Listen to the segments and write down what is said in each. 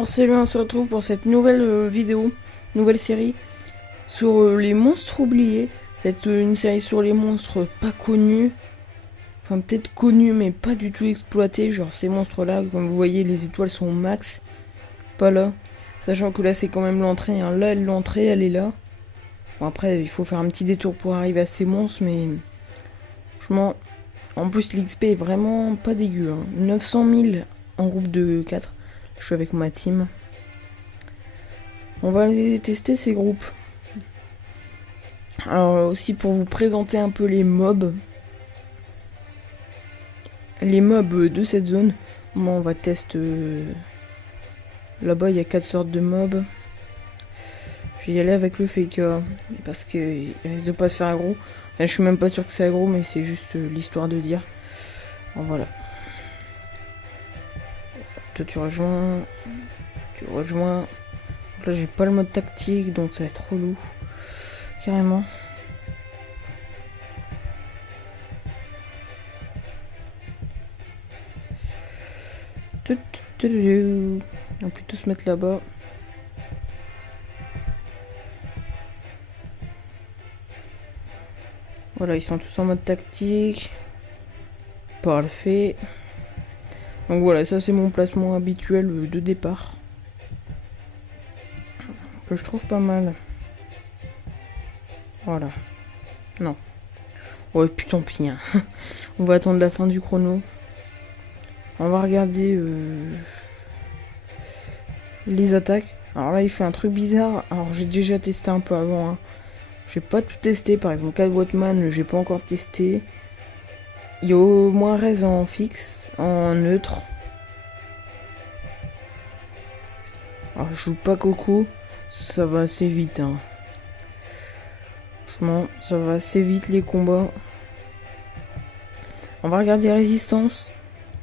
Alors salut, on se retrouve pour cette nouvelle vidéo, nouvelle série sur les monstres oubliés. C'est une série sur les monstres pas connus, enfin peut-être connus mais pas du tout exploités. Genre ces monstres là, comme vous voyez les étoiles sont au max, pas là. Sachant que là c'est quand même l'entrée, hein. Là l'entrée elle est là. Bon après il faut faire un petit détour pour arriver à ces monstres, mais franchement, en plus l'XP est vraiment pas dégueu, hein. 900 000 en groupe de 4. Je suis avec ma team. On va aller tester ces groupes. Alors aussi pour vous présenter un peu les mobs. Les mobs de cette zone. Bon, on va tester... Là-bas il y a 4 sortes de mobs. Je vais y aller avec le fake. Parce qu'il risque de pas se faire aggro. Là, je suis même pas sûr que c'est aggro, mais c'est juste l'histoire de dire. Alors, voilà. Toi tu rejoins. Tu rejoins. Donc là j'ai pas le mode tactique, donc ça va être relou. Carrément. On va plutôt se mettre là-bas. Voilà, ils sont tous en mode tactique. Parfait. Donc voilà, ça c'est mon placement habituel de départ. Que je trouve pas mal. Voilà. Non. Ouais, putain, pis. Hein. On va attendre la fin du chrono. On va regarder les attaques. Alors là, il fait un truc bizarre. Alors j'ai déjà testé un peu avant. Hein. J'ai pas tout testé. Par exemple, Catwoman, j'ai pas encore testé. Il y a au moins raise en fixe, en neutre. Alors je joue pas Coco. Ça va assez vite. Hein. Franchement, ça va assez vite les combats. On va regarder résistance.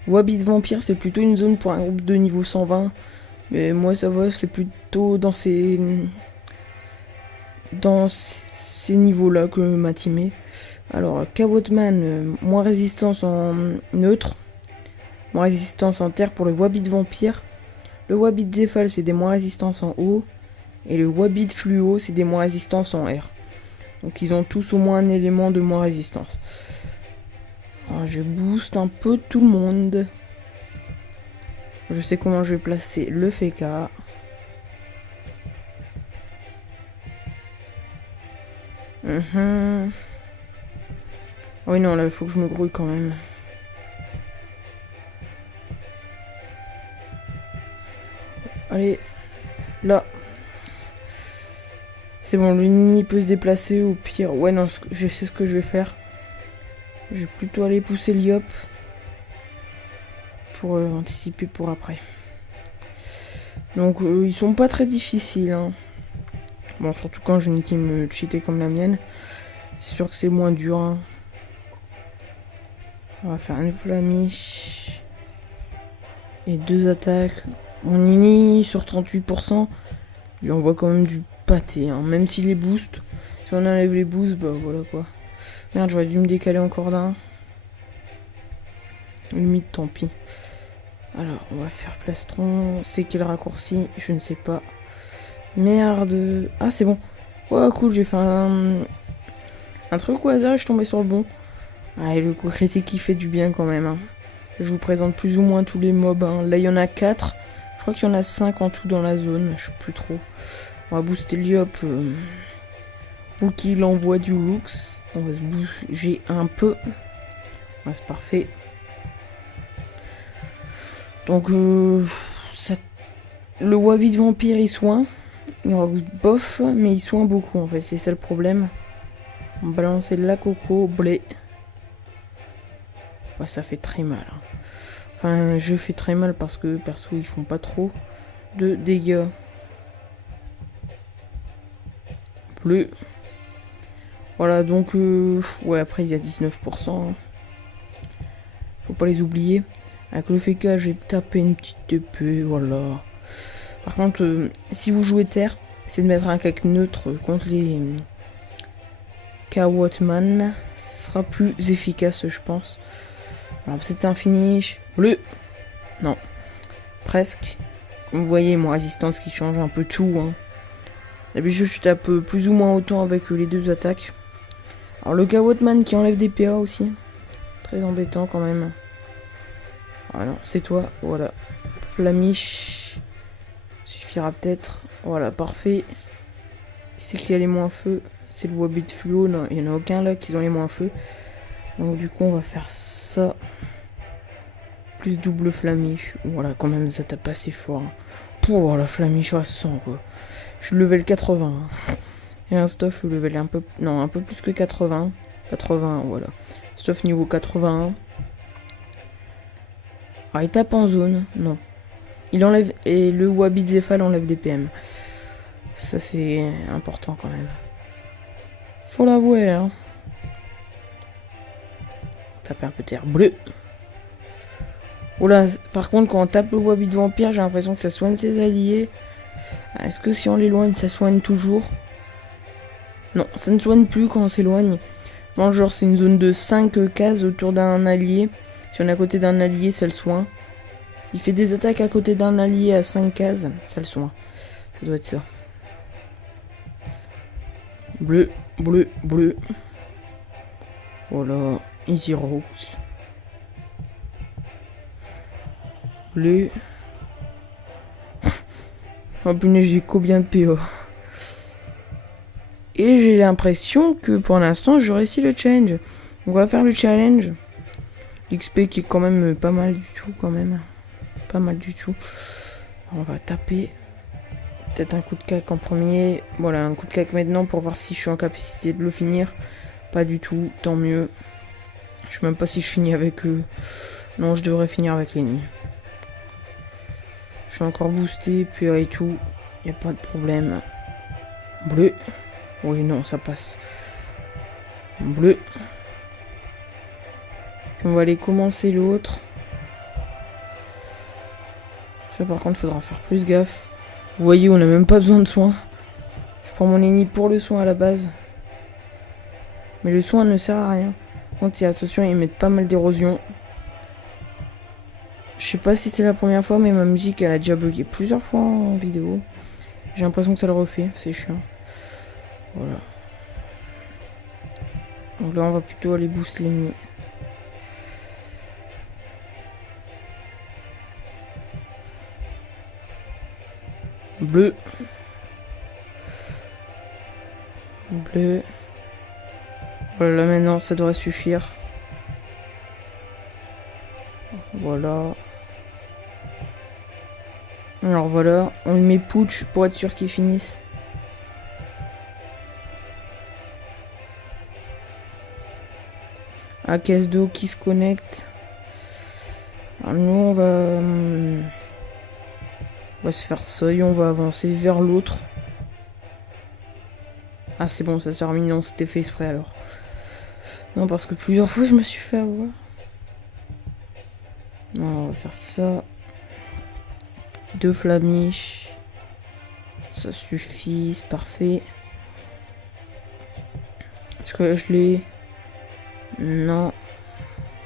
Wabbit Vampire, c'est plutôt une zone pour un groupe de niveau 120. Mais moi ça va, c'est plutôt dans ces niveaux-là que ma team est. Alors, Catwoman, moins résistance en neutre. Moins résistance en terre pour le Wabbit Vampire. Le Wabbit Zéphal, c'est des moins résistance en haut. Et le Wabbit Fluo, c'est des moins résistance en air. Donc ils ont tous au moins un élément de moins résistance. Alors, je booste un peu tout le monde. Je sais comment je vais placer le Feka. Oui non, là il faut que je me grouille quand même. Allez, là. C'est bon, le Nini peut se déplacer au pire. Ouais non, je sais ce que je vais faire. Je vais plutôt aller pousser l'Iop. Pour anticiper pour après. Donc ils sont pas très difficiles. Hein. Bon, surtout quand j'ai une team cheatée comme la mienne. C'est sûr que c'est moins dur. Hein. On va faire une flamiche. Et 2 attaques. Mon Nini sur 38%. Il envoie quand même du pâté. Hein. Même s'il les booste. Si on enlève les boosts, bah voilà quoi. Merde, j'aurais dû me décaler encore d'un. Limite, tant pis. Alors, on va faire plastron. C'est quel raccourci? Je ne sais pas. Merde. Ah, c'est bon. Ouais, cool, j'ai fait un truc au hasard et je suis tombé sur le bon. Ah, et le coup critique, il fait du bien quand même. Hein. Je vous présente plus ou moins tous les mobs. Hein. Là, il y en a 4. Je crois qu'il y en a 5 en tout dans la zone. Je sais plus trop. On va booster l'Iop. Pour qu'il envoie du Lux. On va se bouger un peu. Ouais, c'est parfait. Donc, le Wabbit Vampire, il soigne. Il bof, mais il soigne beaucoup, en fait. C'est ça le problème. On va balancer la coco, blé. Ouais, ça fait très mal. Hein. Enfin, je fais très mal parce que, perso, ils font pas trop de dégâts. Bleu. Voilà, donc, ouais, après, il y a 19%. Faut pas les oublier. Avec le FK, je vais taper une petite épée, voilà. Par contre, si vous jouez terre, c'est de mettre un cac neutre contre les Catwoman. Ce sera plus efficace, je pense. Alors, c'est un finish. Bleu. Non. Presque. Comme vous voyez, mon résistance qui change un peu tout. Hein. D'habitude, je tape plus ou moins autant avec les deux attaques. Alors, le Gawotman qui enlève des PA aussi. Très embêtant quand même. Ah non, c'est toi. Voilà. Flamiche. Suffira peut-être. Voilà, parfait. C'est qui a les moins feu. C'est le Wabit Fluo. Non, il n'y en a aucun là qui ont les moins feu. Donc, du coup, on va faire ça. Plus double Flamiche. Voilà, quand même, ça tape assez fort. Hein. Pour la Flamiche à 100, quoi. Je suis level 80. Hein. Et un stuff level un peu... Non, un peu plus que 80. 80, voilà. Stuff niveau 81. Ah, il tape en zone. Non. Il enlève... Et le Wabit Zephyr enlève des PM. Ça, c'est important quand même. Faut l'avouer, hein. Taper un peu terre bleue. Oula, par contre, quand on tape le Wabit Vampire, j'ai l'impression que ça soigne ses alliés. Est-ce que si on l'éloigne, ça soigne toujours? Non, ça ne soigne plus quand on s'éloigne. Bon, genre, c'est une zone de 5 cases autour d'un allié. Si on est à côté d'un allié, ça le soigne. S'il fait des attaques à côté d'un allié à 5 cases, ça le soigne. Ça doit être ça. Bleu, bleu, bleu. Voilà, Easy Rocks. Bleu. Oh punaise, j'ai combien de PO? Et j'ai l'impression que pour l'instant, je réussis le challenge. On va faire le challenge. L'XP qui est quand même pas mal du tout, quand même. Pas mal du tout. On va taper. Peut-être un coup de cac en premier. Voilà, un coup de cac maintenant pour voir si je suis en capacité de le finir. Pas du tout, tant mieux. Je sais même pas si je finis avec eux. Non, je devrais finir avec les nids. Je suis encore boosté, puis et tout. Y a pas de problème. Bleu. Oui, non, ça passe. Bleu. Puis on va aller commencer l'autre. Ça, par contre, faudra faire plus gaffe. Vous voyez, on n'a même pas besoin de soin. Je prends mon ennemi pour le soin à la base. Mais le soin ne sert à rien. Quand il y a attention, ils mettent pas mal d'érosion. Je sais pas si c'est la première fois, mais ma musique, elle a déjà bugué plusieurs fois en vidéo. J'ai l'impression que ça le refait, c'est chiant. Voilà. Donc là, on va plutôt aller boost l'ennemi. Bleu. Bleu. Voilà, maintenant, ça devrait suffire. Voilà. Alors voilà, on lui met Pooch pour être sûr qu'il finisse. Ah, caisse d'eau qui se connecte. Alors nous, on va se faire ça et on va avancer vers l'autre. Ah, c'est bon, ça s'est remis. Non, c'était fait exprès alors. Non, parce que plusieurs fois, je me suis fait avoir. Non, on va faire ça. 2 flamiches. Ça suffit, c'est parfait. Est-ce que je l'ai? Non.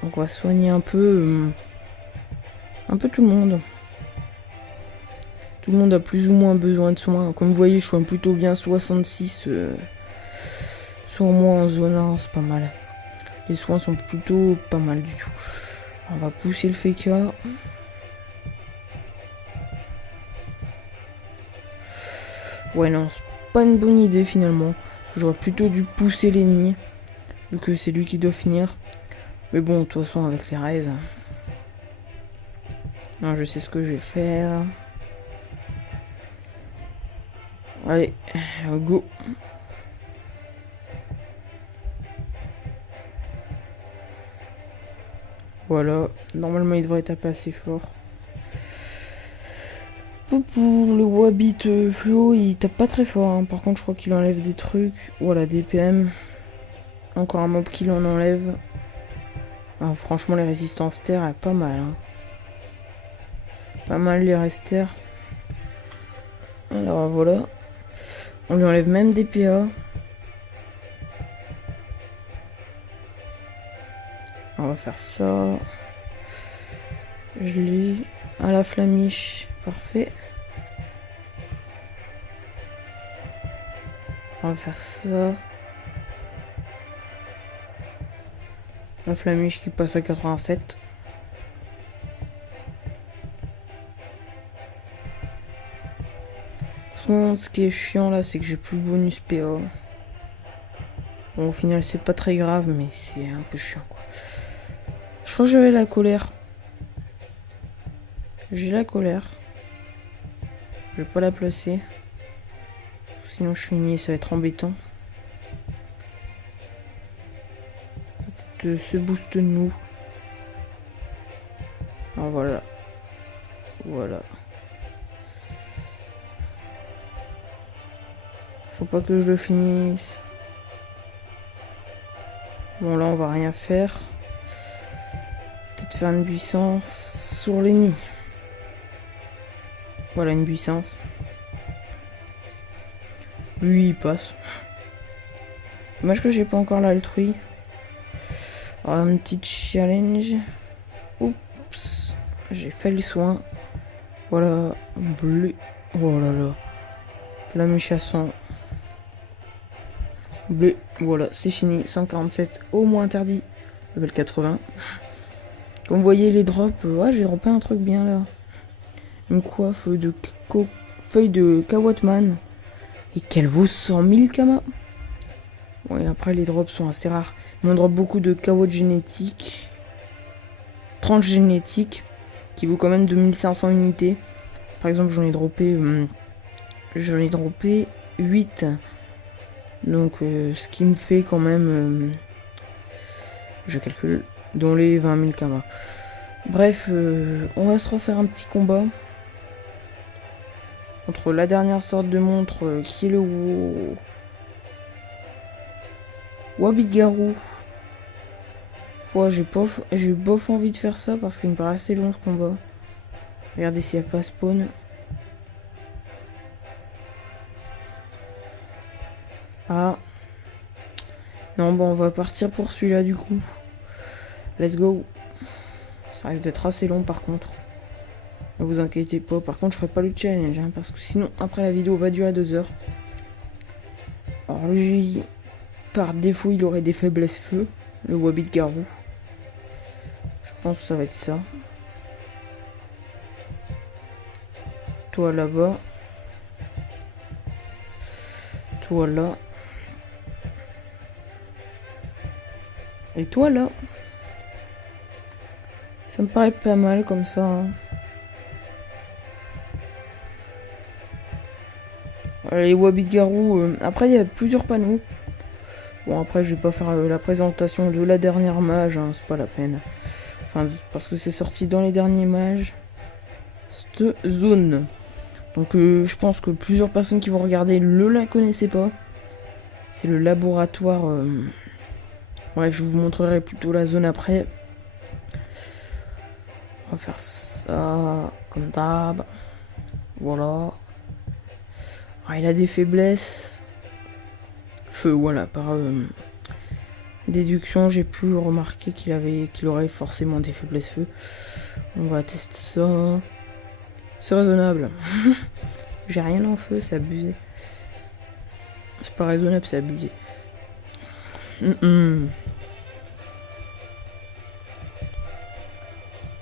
Donc on va soigner un peu tout le monde. Tout le monde a plus ou moins besoin de soins. Comme vous voyez, je suis plutôt bien 66 sur moi en zone 1, c'est pas mal. Les soins sont plutôt pas mal du tout. On va pousser le Feka. Ouais, non, c'est pas une bonne idée finalement. J'aurais plutôt dû pousser les nids. Vu que c'est lui qui doit finir. Mais bon, de toute façon, avec les raids. Non, je sais ce que je vais faire. Allez, go. Voilà, normalement il devrait taper assez fort. Pour le Wabit Fluo, il tape pas très fort. Hein. Par contre, je crois qu'il enlève des trucs. Voilà, des PM. Encore un mob qui l'en enlève. Ah, franchement, les résistances terre, est pas mal. Hein. Pas mal les restes terre. Alors voilà. On lui enlève même des PA. On va faire ça. Je l'ai à la flamiche. Parfait. On va faire ça. La flamiche qui passe à 87. Ce qui est chiant là, c'est que j'ai plus le bonus PA. Bon, au final, c'est pas très grave, mais c'est un peu chiant quoi. Je crois que j'avais la colère. J'ai la colère. Je vais pas la placer. Sinon, je finis, ça va être embêtant. De ce boost nous. Ah, voilà. Voilà. Faut pas que je le finisse. Bon, là, on va rien faire. Peut-être faire une puissance sur les nids. Voilà, une puissance. Lui, il passe. Dommage que j'ai pas encore l'altrui. Un petit challenge. Oups. J'ai fait le soin. Voilà. Bleu. Oh là là. Flamiche à 100. Bleu. Voilà, c'est fini. 147. Au moins interdit. Level 80. Comme vous voyez les drops. Ouais, j'ai droppé un truc bien là. Une coiffe de feuille de Kawatman. Et qu'elle vaut 100 000 kamas. Ouais, après les drops sont assez rares. Mais on drop beaucoup de Kawat génétique. 30 génétiques. Qui vaut quand même 2500 unités. Par exemple, j'en ai droppé 8. Donc, ce qui me fait quand même... je calcule. Dans les 20 000 kamas. Bref, on va se refaire un petit combat. Contre la dernière sorte de montre qui est le Wabigaru. Ouais, j'ai bof envie de faire ça parce qu'il me paraît assez long ce combat. Regardez s'il n'y a pas spawn. Ah. Non, bon, on va partir pour celui-là du coup. Let's go. Ça risque d'être assez long par contre. Ne vous inquiétez pas. Par contre, je ferai pas le challenge. Hein, parce que sinon, après la vidéo va durer 2 heures. Alors lui, par défaut, il aurait des faiblesses feu. Le Wabigaru. Je pense que ça va être ça. Toi là-bas. Toi là. Et toi là. Ça me paraît pas mal comme ça. Hein. Les Wabigaru. Après, il y a plusieurs panneaux. Bon, après, je vais pas faire la présentation de la dernière mage. Hein, c'est pas la peine. Enfin, parce que c'est sorti dans les derniers mages. Cette zone. Donc, je pense que plusieurs personnes qui vont regarder ne la connaissaient pas. C'est le laboratoire. Bref, je vous montrerai plutôt la zone après. On va faire ça comme d'hab. Voilà. Ah, il a des faiblesses. Feu, voilà. Par déduction, j'ai pu remarquer qu'il aurait forcément des faiblesses feu. On va tester ça. C'est raisonnable. J'ai rien en feu, c'est abusé. C'est pas raisonnable, c'est abusé. On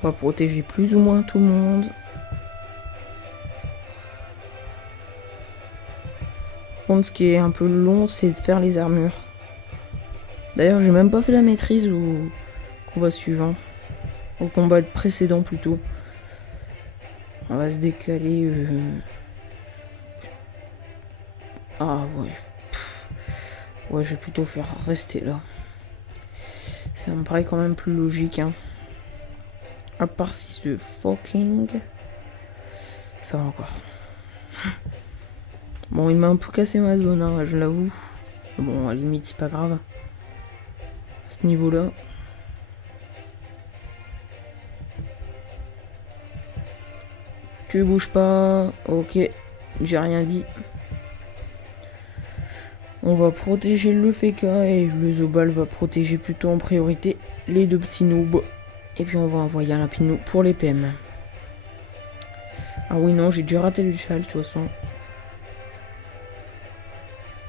va protéger plus ou moins tout le monde. Par contre, ce qui est un peu long, c'est de faire les armures. D'ailleurs, j'ai même pas fait la maîtrise au combat suivant. Au combat précédent plutôt. On va se décaler. Ah ouais. Ouais, je vais plutôt faire rester là. Ça me paraît quand même plus logique. Hein. À part si ce fucking... Ça va encore. Bon, il m'a un peu cassé ma zone, hein, je l'avoue. Bon, à la limite, c'est pas grave. À ce niveau-là. Tu bouges pas. Ok, j'ai rien dit. On va protéger le FK et le Zobal va protéger plutôt en priorité les deux petits noobs. Et puis on va envoyer un Lapino pour les PM. Ah oui non, j'ai déjà raté le chal de toute façon.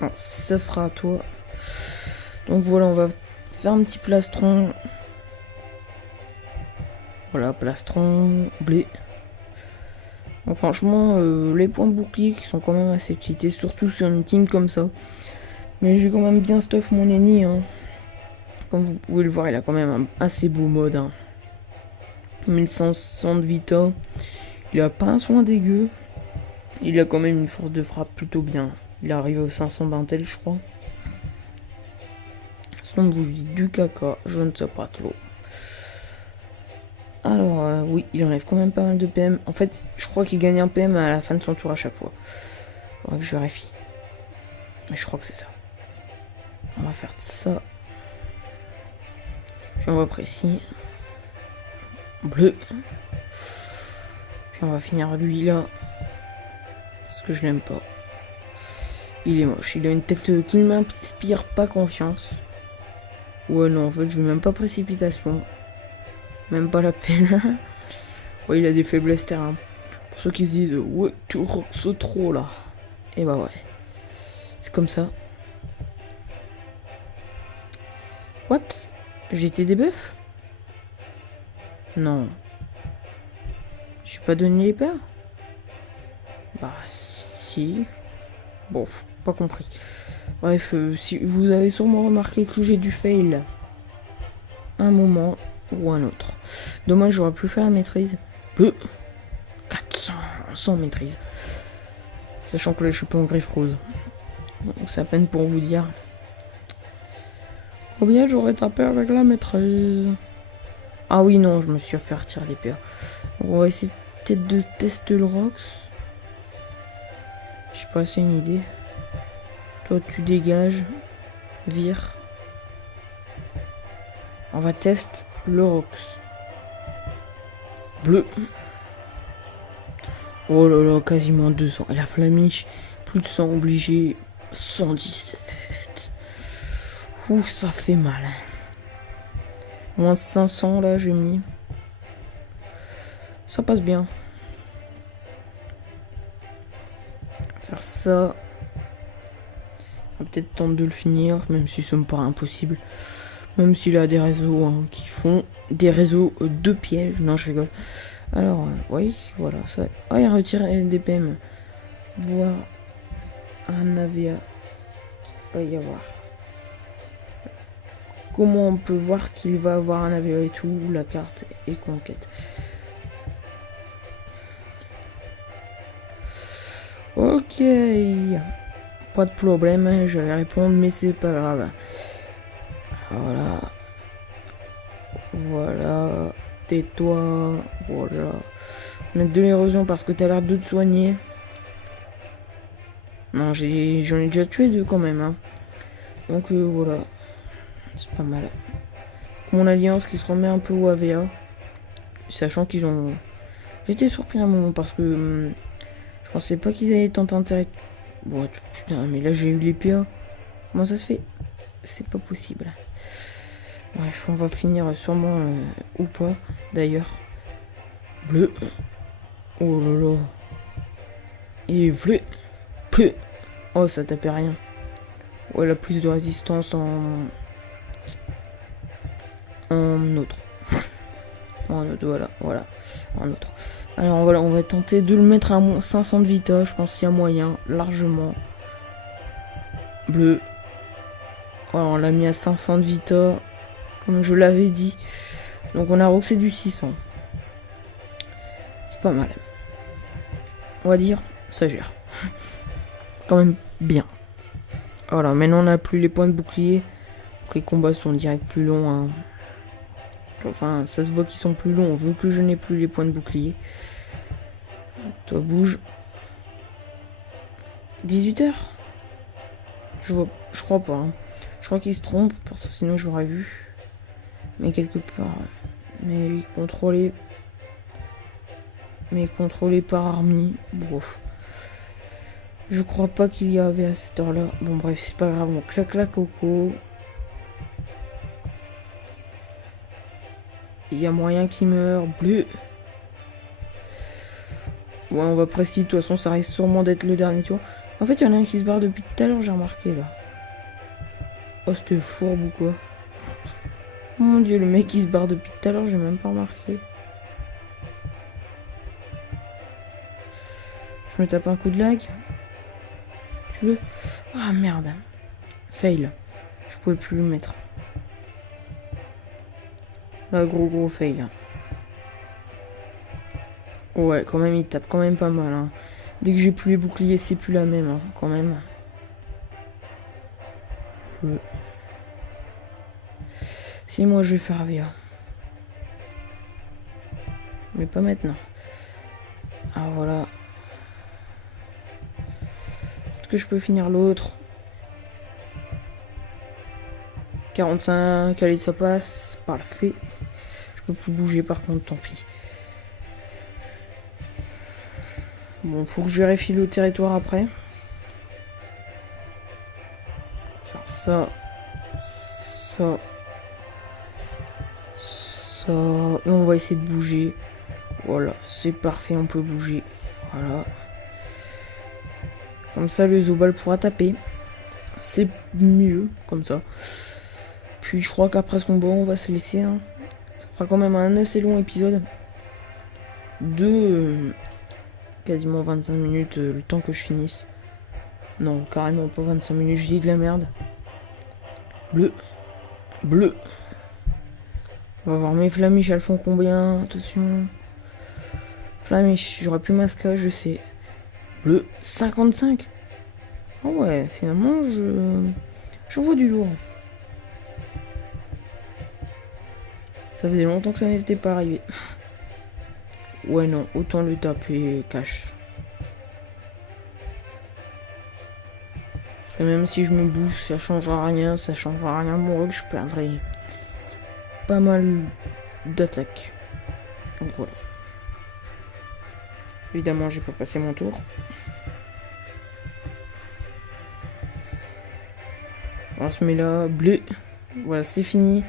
Non, ça sera à toi. Donc voilà, on va faire un petit plastron. Voilà, plastron, blé. Donc franchement, les points boucliers qui sont quand même assez cheatés, surtout sur une team comme ça. Mais j'ai quand même bien stuff mon ennemi. Hein. Comme vous pouvez le voir, il a quand même un assez beau mode. Hein. 1500 de vita. Il a pas un soin dégueu. Il a quand même une force de frappe plutôt bien. Il arrive aux 500 d'intel, je crois. Sinon, vous dis du caca, je ne sais pas trop. Alors, oui, il enlève quand même pas mal de PM. En fait, je crois qu'il gagne un PM à la fin de son tour à chaque fois. Faudra que je vérifie. Mais je crois que c'est ça. On va faire ça. Puis on va précis. Bleu. Puis on va finir lui là. Parce que je l'aime pas. Il est moche. Il a une tête qui ne m'inspire pas confiance. Ouais, non, en fait, je veux même pas précipitation. Même pas la peine. Ouais, il a des faiblesses terrain. Pour ceux qui se disent, ouais, tu roxes trop là. Et bah ouais. C'est comme ça. What? J'ai été débuff? Non. J'ai pas donné les peurs? Bah si. Bon, pas compris. Bref, si vous avez sûrement remarqué que j'ai dû fail un moment ou un autre. Dommage, j'aurais pu faire la maîtrise. 400 sans maîtrise. Sachant que là, je suis pas en griffe rose. Donc c'est à peine pour vous dire. Combien j'aurais tapé avec la maîtrise? Ah oui, non, je me suis fait retirer les PA. On va essayer peut-être de tester le Rox. Je sais pas, c'est une idée. Toi, tu dégages. Vire. On va tester le Rox. Bleu. Oh là là, quasiment 200. Et la flamiche, plus de 100 obligé. 117. Ouh, ça fait mal. Moins 500 là, j'ai mis. Ça passe bien. Faire ça. On va peut-être tenter de le finir, même si ça me paraît impossible. Même s'il a des réseaux hein, qui font des réseaux de pièges. Non, je rigole. Alors, oui, voilà, ça va. Ah, il retire des PM. Voir un AVA. Il va y avoir. Comment on peut voir qu'il va avoir un AVA et tout, la carte et conquête. Ok. Pas de problème, hein, je vais répondre, mais c'est pas grave. Voilà. Voilà. Tais-toi. Voilà. Mettre de l'érosion parce que t'as l'air de te soigner. Non, j'en ai déjà tué 2 quand même. Hein. Donc voilà. C'est pas mal. Mon alliance qui se remet un peu au AVA. Sachant qu'ils ont... J'étais surpris à un moment parce que... je pensais pas qu'ils avaient tant d'intérêt. Bon, putain, mais là j'ai eu les PA. Comment ça se fait? C'est pas possible. Bref, on va finir sûrement ou pas, d'ailleurs. Bleu. Oh là là. Et bleu. Bleu. Oh, ça tapait rien. Ouais, elle a plus de résistance en autre. En autre, voilà. En autre. Alors voilà, on va tenter de le mettre à moins 500 de vita. Je pense qu'il y a moyen, largement. Bleu. Voilà, on l'a mis à 500 de vita. Comme je l'avais dit. Donc on a roxé du 600. C'est pas mal. On va dire, ça gère. Quand même bien. Voilà, maintenant on n'a plus les points de bouclier. Donc les combats sont direct plus longs. Hein. Enfin, ça se voit qu'ils sont plus longs vu que je n'ai plus les points de bouclier. Toi, bouge. 18h. Je crois pas. Hein. Je crois qu'il se trompe parce que sinon j'aurais vu. Mais quelque part. Mais contrôlé par Army. Bref. Je crois pas qu'il y avait à cette heure-là. Bon bref, c'est pas grave. On claque la coco. Il y a moyen qu'il meure. Bleu. Ouais, on va préciser. De toute façon, ça risque sûrement d'être le dernier tour. En fait, il y en a un qui se barre depuis tout à l'heure, j'ai remarqué là. Oh, c'était fourbe ou quoi? Oh mon dieu, le mec qui se barre depuis tout à l'heure, j'ai même pas remarqué. Je me tape un coup de lag. Tu veux? Ah merde. Fail. Je pouvais plus le mettre. Là, gros fail. Ouais, quand même, il tape quand même pas mal. Hein. Dès que j'ai plus les boucliers, c'est plus la même, hein, quand même. Si, moi, je vais faire Avia. Mais pas maintenant. Ah, voilà. Est-ce que je peux finir l'autre? 45, allez, ça passe. Parfait. Je peux plus bouger, par contre, tant pis. Bon, faut que je vérifie le territoire après. Faire ça. Ça. Ça. Et on va essayer de bouger. Voilà, c'est parfait, on peut bouger. Voilà. Comme ça, le Zobal pourra taper. C'est mieux, comme ça. Puis je crois qu'après ce combat, on va se laisser. Hein. Ça fera quand même un assez long épisode. De quasiment 25 minutes, le temps que je finisse. Non, carrément pas 25 minutes, je dis de la merde. Bleu. Bleu. On va voir mes flamiches, elles font combien? Attention. Flamiche, j'aurais plus masquage, je sais. Bleu, 55. Ah ouais, finalement, je vois du lourd. Ça faisait longtemps que ça n'était pas arrivé. Ouais, non, autant le taper cash. Et même si je me bouge, ça changera rien, mon rock, je perdrai pas mal d'attaques. Donc voilà. Évidemment, j'ai pas passé mon tour. On se met là, bleu. Voilà, c'est fini.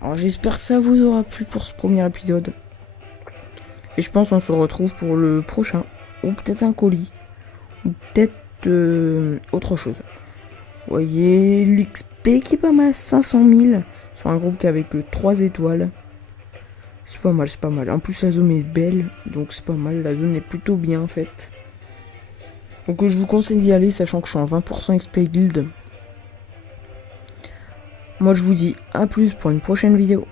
Alors j'espère que ça vous aura plu pour ce premier épisode. Et je pense qu'on se retrouve pour le prochain. Ou peut-être un colis. Ou peut-être autre chose. Vous voyez l'XP qui est pas mal, 500 000. Sur un groupe qui avait que 3 étoiles. C'est pas mal, c'est pas mal. En plus la zone est belle. Donc c'est pas mal, la zone est plutôt bien faite. Donc je vous conseille d'y aller, sachant que je suis en 20% XP Guild. Moi je vous dis à plus pour une prochaine vidéo.